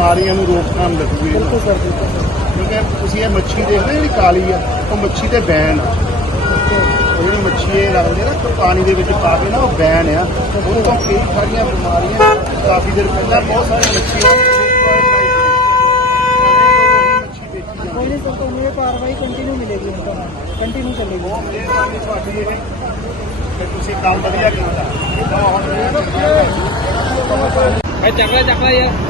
ਬਿਮਾਰੀਆਂ ਨੂੰ ਰੋਕਥਾਮ ਲੱਗੂਗੀ ਬਿਲਕੁਲ ਸਰ ਬਿਲਕੁਲ ਕਿਉਂਕਿ ਤੁਸੀਂ ਇਹ ਮੱਛੀ ਦੇਖਦੇ ਹੋ ਜਿਹੜੀ ਕਾਲੀ ਆ ਉਹ ਮੱਛੀ ਤੇ ਬੈਨ ਆ। ਉਹ ਜਿਹੜੀ ਮੱਛੀ ਇਹ ਰੱਖਦੇ ਨਾ ਤੇ ਪਾਣੀ ਦੇ ਵਿੱਚ ਪਾ ਕੇ ਨਾ ਉਹ ਬੈਨ ਆ। ਉਹ ਤੋਂ ਕਈ ਸਾਰੀਆਂ ਬਿਮਾਰੀਆਂ ਕਾਫੀ ਦਿਨ ਪਹਿਲਾਂ ਬਹੁਤ ਸਾਰੀਆਂ ਮੱਛੀਆਂ ਮੱਛੀ ਵੇਚੀ ਜਾਂਦੀ ਕੋਈ ਨਹੀਂ ਸਰ ਤੁਹਾਨੂੰ ਇਹ ਕਾਰਵਾਈ ਕੰਟੀਨਿਊ ਮਿਲੇਗੀ ਹੁਣ ਤੁਹਾਨੂੰ ਕੰਟੀਨਿਊ ਚੱਲੇਗੀ। ਬਹੁਤ ਮਿਹਰਬਾਨੀ ਤੁਹਾਡੀ ਇਹ। ਕਿ ਤੁਸੀਂ ਕੰਮ ਵਧੀਆ ਕੀਤਾ। ਭਾਈ ਚੱਕਲਾ ਚੱਕਲਾ ਯਾਰ।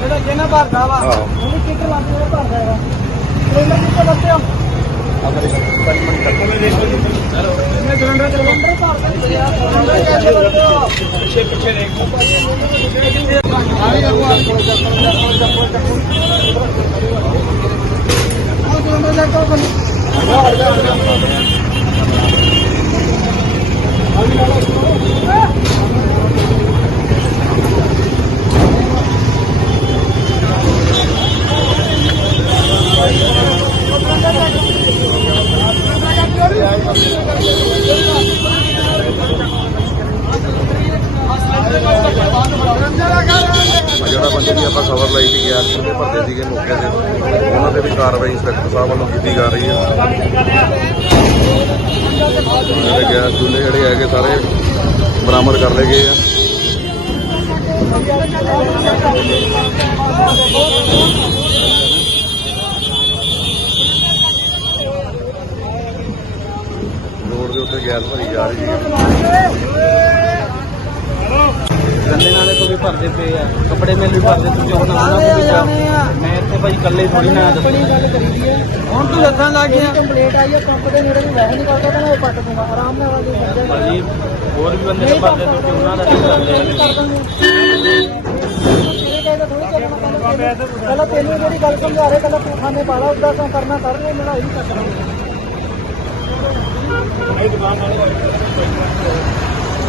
ਜਿਹੜਾ ਜਿਹਨਾਂ ਭਰਦਾ ਵਾ ਉਹਨੂੰ ਕਿੱਟ ਲੱਗ ਰਿਹਾ ਭਰਦਾ ਹੈਗਾ ਸਿਲੰਡਰ ਕਿੱਥੇ ਬੱਤੇ ਹੋ ਮੈਂ ਸਿਲੰਡਰ ਸਿਲੰਡਰ ਭਰਦਾ ਸਿਲੰਡਰ ਕਿੱਥੇ ਹੋ ਪਿੱਛੇ ਪਿੱਛੇ ਦੇਖ ਆਈ ਅਗਵਾ ਸਿਲੰਡਰ ਲੈ ਕੇ ਆਓ ਜਿਹੜਾ ਬੰਦੇ ਦੀ ਆਪਾਂ ਖਬਰ ਲਈ ਸੀ ਗੈਸ ਚੁੱਲ੍ਹੇ ਭਰਦੇ ਸੀਗੇ ਮੌਕੇ ਤੇ, ਉਹਨਾਂ ਤੇ ਵੀ ਕਾਰਵਾਈ ਇੰਸਪੈਕਟਰ ਸਾਹਿਬ ਵੱਲੋਂ ਕੀਤੀ ਜਾ ਰਹੀ ਹੈ। ਜਿਹੜੇ ਗੈਸ ਚੁੱਲ੍ਹੇ ਜਿਹੜੇ ਹੈਗੇ ਸਾਰੇ ਬਰਾਮਦ ਕਰ ਲਏ ਗਏ ਆ। ਰੋਡ ਦੇ ਉੱਤੇ ਗੈਸ ਭਰੀ ਜਾ ਰਹੀ ਹੈ ਗੰਦੇ ਨਾਲੇ ਤੋਂ ਵੀ ਭਰਦੇ ਪਏ ਆ ਕੱਪੜੇ ਮਿਲ ਵੀ ਭਰਦੇ ਤੂੰ ਉਹਨਾਂ ਵੀ ਜਾ। ਮੈਂ ਇੱਥੇ ਭਾਈ ਇਕੱਲੇ ਥੋੜੀ ਨਾ ਦੱਸੂ ਆਪਣੀ ਗੱਲ ਕਰੀ ਦੀ ਹੈ ਹੁਣ ਤੂੰ ਦੱਸਣ ਲੱਗ ਗਿਆ। ਕੰਪਲੀਟ ਆਈ ਹੈ ਕੰਪ ਦੇ ਨੇੜੇ ਵੀ ਵੈਸੇ ਨਹੀਂ ਕਰਦਾ ਤਾਂ ਮੈਂ ਉਹ ਪੱਟ ਦੂੰਗਾ ਆਰਾਮ ਨਾਲ ਆਵਾਜ਼ ਸਮਝਿਆ ਭਾਜੀ ਹੋਰ ਵੀ ਬੰਦੇ ਨੇ ਭਰਦੇ ਤੂੰ ਕਿਉਂ ਉਹਨਾਂ ਦਾ ਵੀ ਕਰਦੇ ਪਹਿਲਾਂ ਤੈਨੂੰ ਜਿਹੜੀ ਗੱਲ ਸਮਝਾ ਰਹੇ ਪਹਿਲਾਂ ਤੂੰ ਖਾਣੇ ਪਾਲਾ ਉਦਾਂ ਕਿਉਂ ਕਰਨਾ ਕਰ ਰਹੇ ਲੜਾਈ ਨਹੀਂ ਕਰਨਾ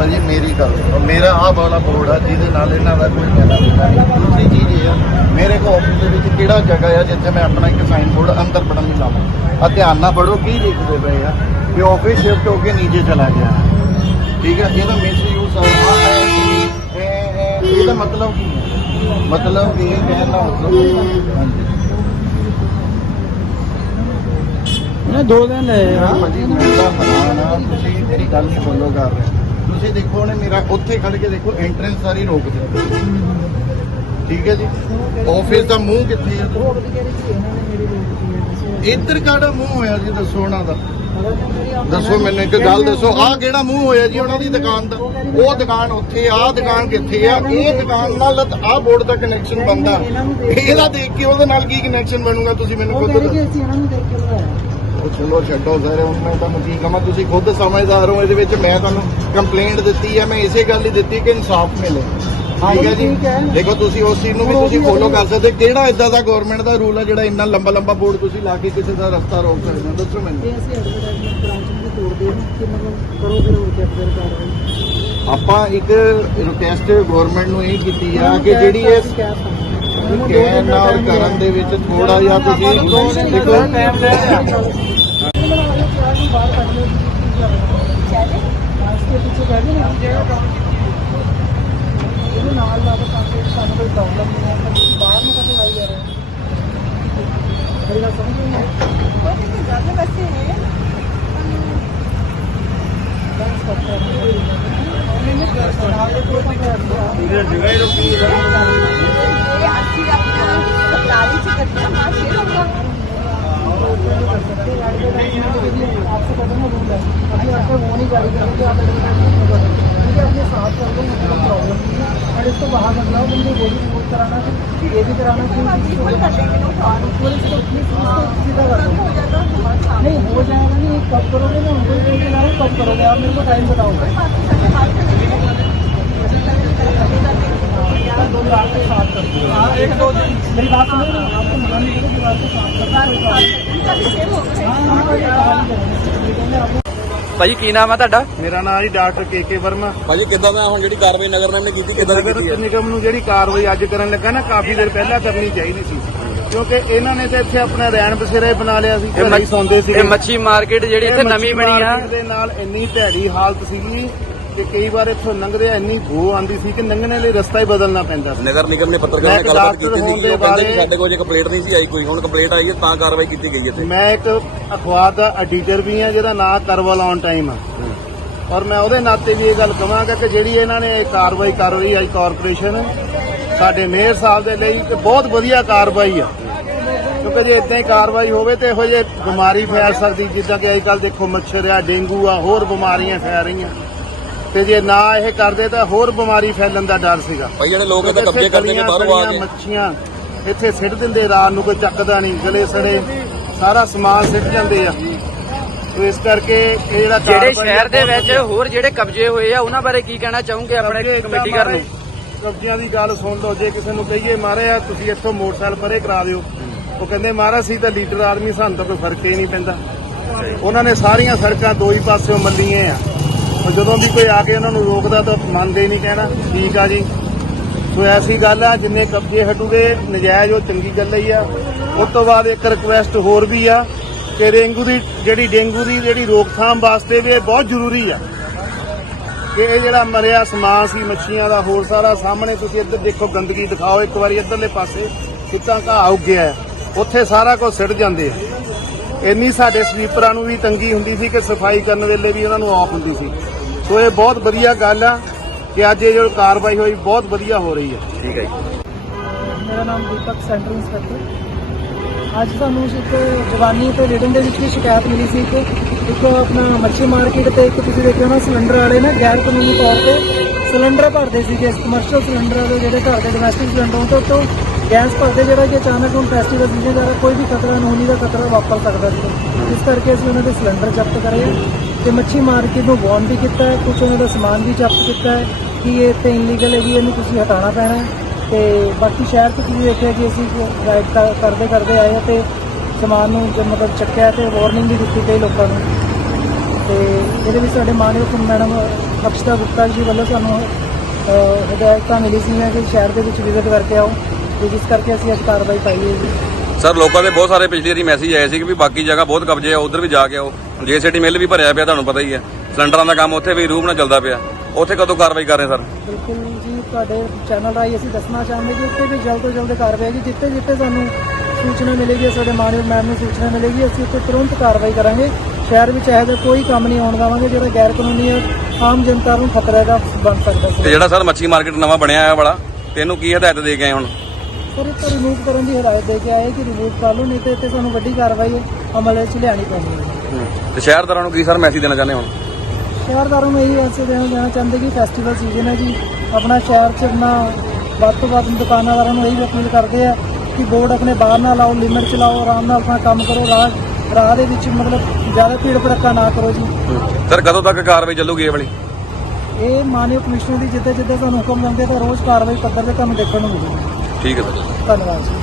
ਭਾਜੀ ਮੇਰੀ ਗੱਲ। ਮੇਰਾ ਆਹ ਵਾਲਾ ਬੋਰਡ ਆ ਜਿਹਦੇ ਨਾਲ ਇਹਨਾਂ ਦਾ ਕੋਈ ਲੈਣਾ ਦੇਣਾ ਨਹੀਂ ਦੂਸਰੀ ਚੀਜ਼ ਇਹ ਆ ਮੇਰੇ ਕੋਲ ਆਫਿਸ ਦੇ ਵਿੱਚ ਕਿਹੜਾ ਜਗ੍ਹਾ ਆ ਜਿੱਥੇ ਮੈਂ ਆਪਣਾ ਇੱਕ ਸਾਈਨ ਬੋਰਡ ਅੰਦਰ ਪੜਨ ਨਹੀਂ ਲਾਵਾਂ ਆ ਧਿਆਨ ਨਾਲ ਪੜੋ ਕੀ ਲਿਖਦੇ ਪਏ ਆ? ਕਿ ਆਫਿਸ ਸ਼ਿਫਟ ਹੋ ਕੇ ਨੀਚੇ ਚਲਾ ਗਿਆ। ਠੀਕ ਹੈ ਇਹਦਾ ਮਿਸ ਯੂਜ਼ ਆ ਇਹ- ਇਹ- ਇਹਦਾ ਮਤਲਬ ਕੀ ਹੈ ਮਤਲਬ ਇਹ ਕਹਿਣ ਦਾ ਮਤਲਬ ਹਾਂਜੀ। ਨਾ ਦੋ ਦਿਨ ਲਏ ਹਾਂ ਭਾਜੀ ਮੈਂ ਤਾਂ ਹੈਰਾਨ ਆ ਤੁਸੀਂ ਮੇਰੀ ਗੱਲ ਨਹੀਂ ਫੋਲੋ ਕਰ ਰਹੇ ਤੁਸੀਂ ਦੇਖੋ ਉਹਨੇ ਮੇਰਾ ਉੱਥੇ ਖੜ ਕੇ ਦੇਖੋ ਐਂਟਰੈਂਸ ਸਾਰੀ ਰੋਕ ਦਿੱਤੀ। ਠੀਕ ਹੈ ਜੀ? ਆਫਿਸ ਦਾ ਮੂੰਹ ਕਿੱਥੇ ਹੈ। ਇੱਧਰ ਕਾੜਾ ਮੂੰਹ ਹੋਇਆ ਜੀ ਦੱਸੋ ਉਹਨਾਂ ਦਾ। ਦੱਸੋ ਮੈਨੂੰ ਇੱਕ ਗੱਲ ਦੱਸੋ ਆਹ ਕਿਹੜਾ ਮੂੰਹ ਹੋਇਆ ਜੀ ਉਹਨਾਂ ਦੀ ਦੁਕਾਨ ਦਾ? ਉਹ ਦੁਕਾਨ ਉੱਥੇ ਆਹ ਦੁਕਾਨ ਕਿੱਥੇ ਆ? ਇਹ ਦੁਕਾਨ ਨਾਲ ਆਹ ਬੋਰਡ ਦਾ ਕਨੈਕਸ਼ਨ ਬੰਦਾ ਇਹਦਾ ਦੇਖ ਕੇ ਉਹਦੇ ਨਾਲ ਕੀ ਕਨੈਕਸ਼ਨ ਬਣੂਗਾ ਤੁਸੀਂ ਮੈਨੂੰ ਖੁਦ ਦੱਸੋ। ਨੂੰ ਉਹ ਚਲੋ ਛੱਡੋ ਸਰ ਹੁਣ ਮੈਂ ਤੁਹਾਨੂੰ ਕੀ ਕਹਾਂ ਤੁਸੀਂ ਖੁਦ ਸਮਝਦਾਰ ਹੋ ਇਹਦੇ ਵਿੱਚ ਮੈਂ ਤੁਹਾਨੂੰ ਕੰਪਲੇਂਟ ਦਿੱਤੀ ਹੈ ਮੈਂ ਇਸੇ ਗੱਲ ਹੀ ਦਿੱਤੀ ਕਿ ਇਨਸਾਫ ਮਿਲੇ। ਠੀਕ ਹੈ ਜੀ। ਦੇਖੋ ਤੁਸੀਂ ਉਸ ਚੀਜ਼ ਨੂੰ ਵੀ ਤੁਸੀਂ ਫੋਲੋ ਕਰ ਸਕਦੇ ਕਿਹੜਾ ਇਦਾਂ ਦਾ ਗਵਰਨਮੈਂਟ ਦਾ ਰੂਲ ਹੈ ਜਿਹੜਾ ਇੰਨਾ ਲੰਬਾ ਲੰਬਾ ਬੋਰਡ ਤੁਸੀਂ ਲਾ ਕੇ ਕਿਸੇ ਦਾ ਰਸਤਾ ਰੋਕ ਸਕਦੇ ਹੋ? ਦੱਸੋ ਮੈਨੂੰ। ਜੇ ਅਸੀਂ ਐਡਵਰਟਾਈਜ਼ਮੈਂਟ ਕਰਾਉਂਦੇ ਹਾਂ ਤੋੜਦੇ ਹਾਂ ਕਿ ਮਤਲਬ ਕਰੋ ਫਿਰ ਉਹ ਚੈੱਕ ਕਰ ਆਪਾਂ ਇੱਕ ਰਿਕੁਐਸਟ ਗਵਰਨਮੈਂਟ ਨੂੰ ਇਹ ਕੀਤੀ ਆ ਕਿ ਜਿਹੜੀ ਇਹ ਕਹਿਣ ਨਾਲ ਕਰਨ ਦੇ ਵਿੱਚ ਥੋੜਾ ਜਿਹਾ ਤੁਸੀਂ ਦੇਖੋ। ਟਾਈਮ ਲੈ ਲਿਆ ਬਾਹਰ ਕੱਢ ਲਓ ਕੇ ਪਿੱਛੇ ਕਹਿ ਦੇ ਨਾ ਇਹਦੇ ਨਾਲ ਲਾ ਕੇ ਤਾਂ ਕਿ ਸਾਨੂੰ ਕੋਈ ਪ੍ਰੋਬਲਮ ਨਹੀਂ ਹੈ ਤਾਂ ਬਾਹਰ ਨੂੰ ਕਦੋਂ ਆਈ ਜਾ ਰਹੇ ਮੇਰੀ ਗੱਲ ਸਮਝ ਨਹੀਂ ਜਗ੍ਹਾ ਹੀ ਰੁਕੀ आपसे कदम में रूल है अभी आपको वो नहीं गाड़ी करेंगे आप मुझे अपने साथ चल रहे मुझे कोई प्रॉब्लम नहीं है। और इसको बाहर बदलाओ मुझे वो भी रिमूव कराना था ये भी कराना था नहीं हो जाएगा नहीं कब करोगे ना उनको कब करोगे। आप मेरे को टाइम बताओगे हाँ, एक दो मेरी बात आपको मना नहीं करेगी बात को साफ़ करता है ਭਾਜੀ ਕੀ ਨਾਮ ਹੈ ਤੁਹਾਡਾ? ਮੇਰਾ ਨਾਮ ਜੀ ਡਾਕਟਰ ਕੇ ਕੇ ਵਰਮਾ। ਭਾਜੀ ਕਿੱਦਾਂ ਦਾ ਹੁਣ ਜਿਹੜੀ ਕਾਰਵਾਈ ਨਗਰ ਨੇ ਕੀਤੀ ਕਿੱਦਾਂ ਦੀ ਕੀਤੀ ਨਗਰ ਹੈ ਨਿਗਮ ਨੂੰ ਜਿਹੜੀ ਕਾਰਵਾਈ ਅੱਜ ਕਰਨ ਲੱਗਾ ਨਾ ਕਾਫੀ ਦੇਰ ਪਹਿਲਾਂ ਕਰਨੀ ਚਾਹੀਦੀ ਸੀ। ਕਿਉਂਕਿ ਇਹਨਾਂ ਨੇ ਤਾਂ ਇੱਥੇ ਆਪਣਾ ਰੈਣ ਬਸੇਰਾ ਹੀ ਬਣਾ ਲਿਆ ਸੀ ਘਰੇ ਹੀ ਸੌਂਦੇ ਸੀ ਇਹ ਮੱਛੀ ਮਾਰਕੀਟ ਜਿਹੜੀ ਇੱਥੇ ਨਵੀਂ ਬਣੀ ਆ। ਦੇ ਨਾਲ ਇੰਨੀ ਭੈੜੀ ਹਾਲਤ ਸੀਗੀ ਕਿ ਕਈ ਵਾਰ ਇੱਥੋਂ ਲੰਘਦੇ ਆ ਇੰਨੀ ਬੋ ਆਂਦੀ ਸੀ ਕਿ ਲੰਘਣੇ ਲਈ ਰਸਤਾ ਹੀ ਬਦਲਣਾ ਪੈਂਦਾ ਸੀ। ਨਗਰ ਨਿਗਮ ਨੇ ਪੱਤਰਕਾਰ ਨਾਲ ਗੱਲਬਾਤ ਕੀਤੀ ਸੀ ਦੇ ਉਹ ਕਹਿੰਦੇ ਕਿ ਸਾਡੇ ਕੋਲ ਜੇ ਕੰਪਲੇਂਟ ਨਹੀਂ ਸੀ ਆਈ ਕੋਈ ਹੁਣ ਕੰਪਲੇਂਟ ਆਈ ਹੈ ਤਾਂ ਕਾਰਵਾਈ ਕੀਤੀ ਗਈ ਹੈ ਇੱਥੇ। ਮੈਂ ਇੱਕ ਅਖਬਾਰ ਦਾ ਐਡੀਟਰ ਵੀ ਆ ਜਿਹਦਾ ਨਾਮ ਕਰਵਲ ਔਨ ਟਾਈਮ ਆ। ਔਰ ਮੈਂ ਉਹਦੇ ਨਾਤੇ ਵੀ ਇਹ ਗੱਲ ਕਹਾਂਗਾ ਕਿ ਜਿਹੜੀ ਇਹਨਾਂ ਨੇ ਇਹ ਕਾਰਵਾਈ ਕਰ ਰਹੀ ਹੈ ਕਾਰਪੋਰੇਸ਼ਨ ਸਾਡੇ ਮੇਅਰ ਸਾਹਿਬ ਦੇ ਲਈ ਤੇ ਬਹੁਤ ਵਧੀਆ ਕਾਰਵਾਈ ਆ। ਕਿਉਂਕਿ ਜੇ ਇਦਾਂ ਹੀ ਕਾਰਵਾਈ ਹੋਵੇ ਤੇ ਇਹੋ ਜਿਹੇ ਬਿਮਾਰੀ ਫੈਲ ਸਕਦੀ ਜਿੱਦਾਂ ਕਿ ਅੱਜ ਕੱਲ ਦੇਖੋ ਮੱਛਰ ਆ ਡੇਂਗੂ ਆ ਹੋਰ ਬਿਮਾਰੀਆਂ ਫੈਲ ਰਹੀਆਂ। ਤੇ ਜੇ ਨਾ ਇਹ ਕਰਦੇ ਤਾਂ ਹੋਰ ਬਿਮਾਰੀ ਫੈਲਣ ਦਾ ਡਰ ਸੀਗਾ। ਭਾਈ ਜਿਹੜੇ ਲੋਕ ਕਿਉਂਕਿ ਕਬਜ਼ੇ ਕਰਦੇ ਨੇ ਬਾਹਰੋਂ ਆ ਕੇ ਮੱਛੀਆਂ ਇੱਥੇ ਸਿੱਟ ਦਿੰਦੇ ਰਾਤ ਨੂੰ ਕੋਈ ਚੱਕਦਾ ਨਹੀਂ ਗਲੇ ਸੜੇ ਸਾਰਾ ਸਮਾਨ ਸਿੱਟ ਜਾਂਦੇ ਆ। ਸੋ ਇਸ ਕਰਕੇ ਇਹ ਜਿਹੜਾ ਜਿਹੜੇ ਸ਼ਹਿਰ ਦੇ ਵਿੱਚ ਹੋਰ ਜਿਹੜੇ ਕਬਜ਼ੇ ਹੋਏ ਆ ਉਹਨਾਂ ਬਾਰੇ ਕੀ ਕਹਿਣਾ ਚਾਹੋਗੇ? ਆਪਣੇ ਕਮੇਟੀ ਘਰ ਨੂੰ ਕਬਜ਼ਿਆਂ ਦੀ ਗੱਲ ਸੁਣ ਲਓ ਜੇ ਕਿਸੇ ਨੂੰ ਕਹੀਏ ਮਾਰੇ ਆ ਤੁਸੀਂ ਇੱਥੋਂ ਮੋਟਰਸਾਈਕਲ ਪਰੇ ਕਰਾ ਦਿਓ। ਉਹ ਕਹਿੰਦੇ ਮਹਾਰਾਜ ਸੀ ਤਾਂ ਲੀਡਰ ਆਦਮੀ ਸਾਨੂੰ ਤਾਂ ਕੋਈ ਫ਼ਰਕ ਹੀ ਨਹੀਂ ਪੈਂਦਾ। ਉਹਨਾਂ ਨੇ ਸਾਰੀਆਂ ਸੜਕਾਂ ਦੋ ਹੀ ਪਾਸਿਓਂ ਮੱਲੀਆਂ ਆ। ਜਦੋਂ ਵੀ ਕੋਈ ਆ ਕੇ ਉਹਨਾਂ ਨੂੰ ਰੋਕਦਾ ਤਾਂ ਮੰਨਦੇ ਹੀ ਨਹੀਂ ਕਹਿਣਾ। ਠੀਕ ਆ ਜੀ। ਸੋ ਐਸੀ ਗੱਲ ਆ, ਜਿੰਨੇ ਕਬਜ਼ੇ ਹਟੂਗੇ, ਨਜਾਇਜ਼ ਉਹ ਚੰਗੀ ਗੱਲ ਹੀ ਆ। ਉਸ ਤੋਂ ਬਾਅਦ ਇੱਕ ਰਿਕੁਐਸਟ ਹੋਰ ਵੀ ਆ ਕਿ ਡੇਂਗੂ ਦੀ, ਜਿਹੜੀ ਡੇਂਗੂ ਦੀ ਜਿਹੜੀ ਰੋਕਥਾਮ ਵਾਸਤੇ ਵੀ ਇਹ ਬਹੁਤ ਜ਼ਰੂਰੀ ਆ। ਕਿ ਇਹ ਜਿਹੜਾ ਮਰਿਆ ਸਮਾਨ ਸੀ, ਮੱਛੀਆਂ ਦਾ, ਹੋਰ ਸਾਰਾ ਸਾਹਮਣੇ ਤੁਸੀਂ ਇੱਧਰ ਦੇਖੋ, ਗੰਦਗੀ ਦਿਖਾਓ ਇੱਕ ਵਾਰੀ ਇੱਧਰਲੇ ਪਾਸੇ, ਕਿੱਦਾਂ ਘਾਹ ਉੱਗਿਆ ਉੱਥੇ ਸਾਰਾ ਕੁਝ ਸਿੱਟ ਜਾਂਦੇ ਆ। ਇੰਨੀ ਸਾਡੇ ਸਵੀਪਰਾਂ ਨੂੰ ਵੀ ਤੰਗੀ ਹੁੰਦੀ ਸੀ ਕਿ ਸਫ਼ਾਈ ਕਰਨ ਵੇਲੇ ਵੀ ਉਹਨਾਂ ਨੂੰ ਆਫ ਹੁੰਦੀ ਸੀ। ਸੋ ਇਹ ਬਹੁਤ ਵਧੀਆ ਗੱਲ ਆ ਕਿ ਅੱਜ ਇਹ ਜੋ ਕਾਰਵਾਈ ਹੋਈ ਬਹੁਤ ਵਧੀਆ ਹੋ ਰਹੀ ਹੈ। ਠੀਕ ਹੈ ਜੀ। ਮੇਰਾ ਨਾਮ ਦੀਪਕ ਸੈਂਟਰ ਇੰਸਪੈਕਟਰ ਅੱਜ ਤੁਹਾਨੂੰ ਇੱਕ ਜਵਾਨੀ ਤੇ ਰੀਡਿੰਗ ਦੇ ਵਿੱਚ ਵੀ ਸ਼ਿਕਾਇਤ ਮਿਲੀ ਸੀ ਕਿ ਇੱਕ ਆਪਣਾ ਮੱਛੀ ਮਾਰਕੀਟ ਤੇ ਇੱਕ ਤੁਸੀਂ ਦੇਖਿਓ ਨਾ ਸਿਲੰਡਰ ਵਾਲੇ ਨਾ ਗੈਰ ਕਾਨੂੰਨੀ ਤੌਰ ਤੇ ਸਿਲੰਡਰ ਭਰਦੇ ਸੀਗੇ। ਕਮਰਸ਼ੀਅਲ ਸਿਲੰਡਰ ਦੇ ਜਿਹੜੇ ਘਰ ਦੇ ਡੋਮੈਸਟਿਕ ਸਿਲੰਡਰਾਂ ਤੋਂ ਤੋਂ ਗੈਸ ਭਰਦੇ ਜਿਹੜਾ ਕਿ ਅਚਾਨਕ ਹੁਣ ਫੈਸਟੀਵਲ ਸੀਜ਼ਨ ਦਾ ਕੋਈ ਵੀ ਖਤਰਾ ਅਨਹੋਣੀ ਦਾ ਖਤਰਾ ਵਾਪਰ ਸਕਦਾ ਸੀ। ਇਸ ਕਰਕੇ ਅਸੀਂ ਉਹਨਾਂ ਦੇ ਸਿਲੰਡਰ ਜ਼ਬਤ ਕਰੇ ਆ। ਤੇ ਮੱਛੀ ਮਾਰਕੀਟ ਨੂੰ ਵਾਰਨ ਵੀ ਕੀਤਾ ਹੈ ਕੁਝ ਉਹਨਾਂ ਦਾ ਸਮਾਨ ਵੀ ਜ਼ਬਤ ਕੀਤਾ ਹੈ ਕਿ ਇਹ ਤੇ ਇਨਲੀਗਲ ਜੀ, ਇਹਨੂੰ ਤੁਸੀਂ ਹਟਾਉਣਾ ਪੈਣਾ ਹੈ। ਤੇ ਬਾਕੀ ਸ਼ਹਿਰ ਤੋਂ ਤੁਸੀਂ ਦੇਖਿਆ ਕਿ ਅਸੀਂ ਰਾਈਡ ਕਰਦੇ ਕਰਦੇ ਆਏ ਹਾਂ ਤੇ ਸਮਾਨ ਨੂੰ ਜਦ ਮਤਲਬ ਚੱਕਿਆ ਤੇ ਵਾਰਨਿੰਗ ਵੀ ਦਿੱਤੀ ਗਈ ਲੋਕਾਂ ਨੂੰ। ਤੇ ਇਹਦੇ ਵਿੱਚ ਸਾਡੇ ਮਾਨਯੋਗ ਮੈਡਮ ਅਕਸ਼ਤਾ ਗੁਪਤਾ ਜੀ ਵੱਲੋਂ ਸਾਨੂੰ ਹਦਾਇਤਾਂ ਮਿਲੀ ਸੀਗੀਆਂ ਕਿ ਸ਼ਹਿਰ ਦੇ ਵਿੱਚ ਵਿਜ਼ਿਟ ਕਰਕੇ ਆਓ, ਤੇ ਜਿਸ ਕਰਕੇ ਅਸੀਂ ਅੱਜ ਕਾਰਵਾਈ ਪਾਈ ਹੈ ਜੀ। ਸਰ ਲੋਕਾਂ ਦੇ ਬਹੁਤ ਸਾਰੇ ਪਿਛਲੀ ਵਾਰੀ ਮੈਸੇਜ ਆਏ ਸੀ ਕਿ ਵੀ ਬਾਕੀ ਜਗ੍ਹਾ ਬਹੁਤ ਕਬਜ਼ੇ ਆ ਉਧਰ ਵੀ ਜਾ ਕੇ ਆਓ। ਜੇਸੀਟੀ ਮਿਲ ਵੀ ਭਰਿਆ ਪਿਆ ਤੁਹਾਨੂੰ ਪਤਾ ਹੀ ਹੈ। ਸਿਲੰਡਰਾਂ ਦਾ ਕੰਮ ਉੱਥੇ ਵੀ ਰੂਪ ਨਾਲ ਚੱਲਦਾ ਪਿਆ। ਉੱਥੇ ਕਦੋਂ ਕਾਰਵਾਈ ਕਰ ਰਹੇ ਸਰ? ਬਿਲਕੁਲ ਜੀ ਤੁਹਾਡੇ ਚੈਨਲ ਰਾਹੀਂ ਅਸੀਂ ਦੱਸਣਾ ਚਾਹੁੰਦੇ ਕਿ ਉੱਥੇ ਵੀ ਜਲਦ ਤੋਂ ਜਲਦ ਕਾਰਵਾਈ ਹੈ ਜਿੱਥੇ ਜਿੱਥੇ ਸਾਨੂੰ ਸੂਚਨਾ ਮਿਲੇਗੀ ਸਾਡੇ ਮਾਨਯੋਗ ਮੈਮ ਨੂੰ ਸੂਚਨਾ ਮਿਲੇਗੀ ਅਸੀਂ ਉੱਥੇ ਤੁਰੰਤ ਕਾਰਵਾਈ ਕਰਾਂਗੇ। ਸ਼ਹਿਰ ਵਿੱਚ ਇਹੋ ਜਿਹਾ ਕੋਈ ਕੰਮ ਨਹੀਂ ਆਉਣ ਦੇਵਾਂਗੇ ਜਿਹੜਾ ਗੈਰ ਕਾਨੂੰਨੀ ਹੈ ਆਮ ਜਨਤਾ ਨੂੰ ਖਤਰੇ ਦਾ ਬਣ ਸਕਦਾ ਤੇ ਜਿਹੜਾ ਸਰ ਮੱਛੀ ਮਾਰਕੀਟ ਨਵਾਂ ਬਣਿਆ ਆ ਵਾਲਾ ਤੇ ਇਹਨੂੰ ਕੀ ਹਦਾਇਤ ਦੇ ਆਏ ਹੁਣ? ਸਰ ਇਹ ਤੋਂ ਰਿਮੂਵ ਕਰਨ ਦੀ ਹਦਾਇਤ ਦੇ ਕੇ ਆਏ ਕਿ ਰਿਮੂਵ ਕਰ ਲਓ ਨਹੀਂ ਤੇ ਇੱਥੇ ਸਾਨੂੰ ਵੱਡੀ ਕਾਰਵਾਈ ਅਮਲ ਵਿੱਚ ਲਿਆਣੀ ਪੈਣੀ ਹੈ। ਤੇ ਸ਼ਹਿਰਦਾਰਾਂ ਨੂੰ ਕੀ ਸਰ ਮੈਸੇਜ ਦੇਣਾ ਚਾਹੁੰਦੇ ਹੁਣ ਸ਼ਹਿਰਦਾਰਾਂ ਨੂੰ ਇਹੀ ਐਸੇ ਦੇਣਾ ਜਾਣਾ ਚਾਹੁੰਦੇ ਕਿ ਫੈਸਟੀਵਲ ਸੀਜ਼ਨ ਹੈ ਜੀ। ਆਪਣਾ ਸ਼ਹਿਰ 'ਚ ਆਪਣਾ ਵੱਧ ਤੋਂ ਵੱਧ ਦੁਕਾਨਦਾਰਾਂ ਨੂੰ ਇਹੀ ਅਪੀਲ ਕਰਦੇ ਆ ਕਿ ਬੋਰਡ ਆਪਣੇ ਬਾਹਰ ਨਾ ਲਾਓ ਲਿਮਟ ਚ ਲਾਓ ਆਰਾਮ ਨਾਲ ਆਪਣਾ ਕੰਮ ਕਰੋ। ਰਾਹ ਰਾਹ ਦੇ ਵਿੱਚ ਮਤਲਬ ਜ਼ਿਆਦਾ ਭੀੜ ਭੜੱਕਾ ਨਾ ਕਰੋ ਜੀ। ਸਰ ਕਦੋਂ ਤੱਕ ਕਾਰਵਾਈ ਚੱਲੂਗੀ ਇਹ ਵਾਲੀ? ਇਹ ਮਾਨਯੋਗ ਕਮਿਸ਼ਨਰ ਦੀ ਜਿੱਦਾਂ ਜਿੱਦਾਂ ਸਾਨੂੰ ਹੁਕਮ ਦਿੰਦੇ ਤਾਂ ਰੋਜ਼ ਕਾਰਵਾਈ ਪੱਧਰ ਤੇ ਤੁਹਾਨੂੰ ਦੇਖਣ ਨੂੰ ਮਿਲੇਗੀ। ਠੀਕ ਹੈ ਸਰ। ਧੰਨਵਾਦ ਜੀ।